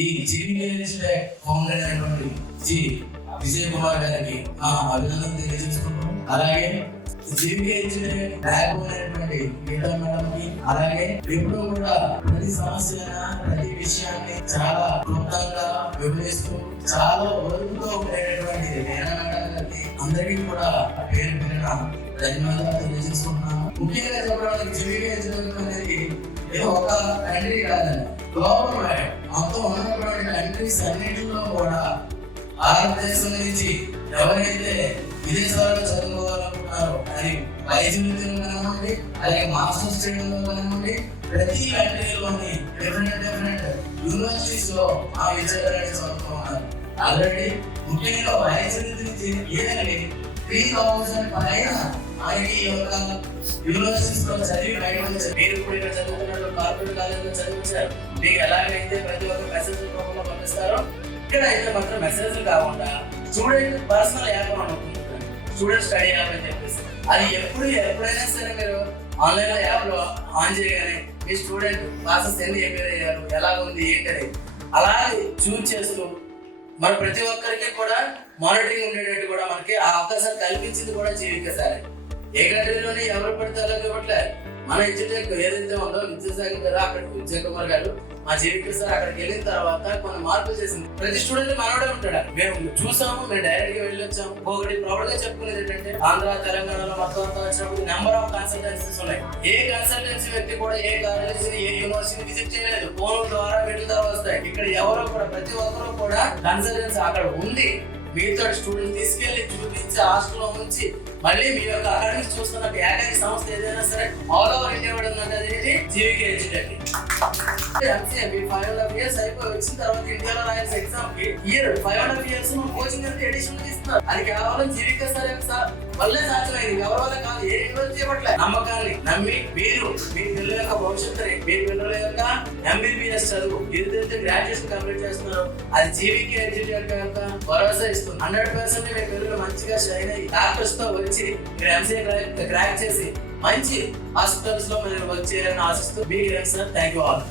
ఈ జీవికే ఫౌండర్ అయినటువంటి జి విజయ్ కుమార్ గారికి అభినందనలు తెలియజేసుకుంటాం. అలాగే జీవికే బ్యాక్ బోన్ అయినటువంటి గీతా మేడం కి, అలాగే ఎప్పుడూ కూడా ప్రతి సమస్యన ప్రతి విషయాన్ని చాలా క్లుప్తంగా వివరిస్తూ చాలా ఓర్పుతో ఉండేటటువంటి నేనా మేడం గారికి అందరికీ కూడా పేరు పేరున ధన్యవాదాలు తెలియజేసుకుంటున్నాను. ముఖ్యంగా చెప్పడానికి జీవికే అనేది ఇది ఒక కంట్రీ కాదండి, గ్లోబల్ వైడ్ మొత్తం ఉన్నటువంటి కంట్రీస్ అన్నింటిలో కూడా భారతదేశం నుంచి ఎవరైతే విదేశాలలో చదువుకోవాలనుకుంటున్నారో అది వైద్యం కానివ్వండి, అలాగే మాస్టర్స్ చేయడంలో కానివ్వండి, ప్రతి కంట్రీలోని డిఫరెంట్ యూనివర్సిటీస్ లో ఆ విద్యార్థులు చదువుతున్నారు. ఆల్రెడీ ముఖ్యంగా వైద్యం నుంచి ఏదండి 3000 పైన మనకి ఒక యూనివర్సిటీస్ లో చదివి బయటకు వచ్చారు. మీరు కూడా ఇక్కడ చదువుతున్నారు, కార్పొరేట్ కాలేజ్ లో చదివించారు. మీకు ఎలాగైతే ప్రతి ఒక్క మెసేజ్ రూపంలో పంపిస్తారో ఇక్కడ అయితే మాత్రం మెసేజ్ కాకుండా స్టూడెంట్ పర్సనల్ యాప్ అనుకుంటున్నారు, స్టూడెంట్ స్టడీ యాప్ అని చెప్పేసి. అది ఎప్పుడైనా సరే మీరు ఆన్లైన్ లో యాప్ లో ఆన్ చేయగానే మీ స్టూడెంట్ క్లాసెస్ ఎన్ని ఎక్కడ అయ్యారు, ఎలా ఉంది ఏంటని అలాగే చూస్ చేస్తూ మన ప్రతి ఒక్కరికి కూడా మానిటరింగ్ ఉండేటట్టు కూడా మనకి ఆ అవకాశాలు కల్పించింది కూడా జీవికే సార్. ఏ కంట్రీలోనే ఎవరు పడితే అలాగే ఇవ్వట్లేదు. మన ఇన్స్టిట్యూట్ ఏదైతే ఉందో విద్యాసాగర్ గారు, అక్కడ విజయ్ కుమార్ గారు, మా జీవికే సార్ అక్కడికి వెళ్ళిన తర్వాత కొన్ని మార్పులు చేసింది. ప్రతి స్టూడెంట్ మనోడే ఉంటాడు. మేము చూసాము, మేము డైరెక్ట్ గా వెళ్ళి వచ్చాము. ఒకటి ప్రౌడ్ గా చెప్పుకునేది ఏంటంటే ఆంధ్ర తెలంగాణలో మొత్తం అంతా వచ్చినప్పుడు నెంబర్ ఆఫ్ కన్సల్టెన్సీస్ ఉన్నాయి. ఏ కన్సల్టెన్సీ వ్యక్తి కూడా ఏ కాలేజీని ఏ యూనివర్సిటీని విజిట్ చేయలేదు. ఫోన్ ద్వారా వీటి ద్వారా వస్తాయి. ఇక్కడ ఎవరో కూడా ప్రతి ఒక్కరు కూడా కన్సల్టెన్సీ అక్కడ ఉంది. మీతో స్టూడెంట్ తీసుకెళ్లి చూపించి హాస్టల్లో ఉంచి మళ్ళీ మీ యొక్క అకాడమిక్స్ చూస్తున్న ఏకైక సంస్థ ఏదైనా సరే ఆల్ ఓవర్ ఇండియా కూడా ఉన్నది అనేది జీవికే ఎడ్యుకేషన్. ఎంసీఏ మీ 5.5 years అయిపోయి వచ్చిన తర్వాత ఇండియాలో రాయాల్సిన ఎగ్జామ్ కి 5.5 years కోచింగ్ అనేది ఎడిషన్ ఇస్తున్నారు. అది కేవలం జీవికే సార్ వల్లే సాధ్యమైంది, ఎవరి వల్ల కాదు. ఏ యూనివర్సిటీ ఇవ్వట్లేదు. నమ్మకాన్ని నమ్మి మీరు మీ పిల్లల యొక్క భవిష్యత్తుని, మీ పిల్లల యొక్క ఎంబీబీఎస్ చదువు ఏదైతే గ్రాడ్యుయేషన్ కంప్లీట్ చేస్తున్నారో అది జీవికే ఎడ్యుకేషన్ యొక్క భరోసా ఇస్తుంది. 100% మీ పిల్లలు మంచిగా షైన్ అయ్యి డాక్టర్స్ తో వచ్చి మీరు ఎంసీఏ క్రాక్ చేసి మంచి హాస్పిటల్స్ లో మీరు వర్క్ చేయాలని ఆశిస్తూ మీ సార్. Thank you all.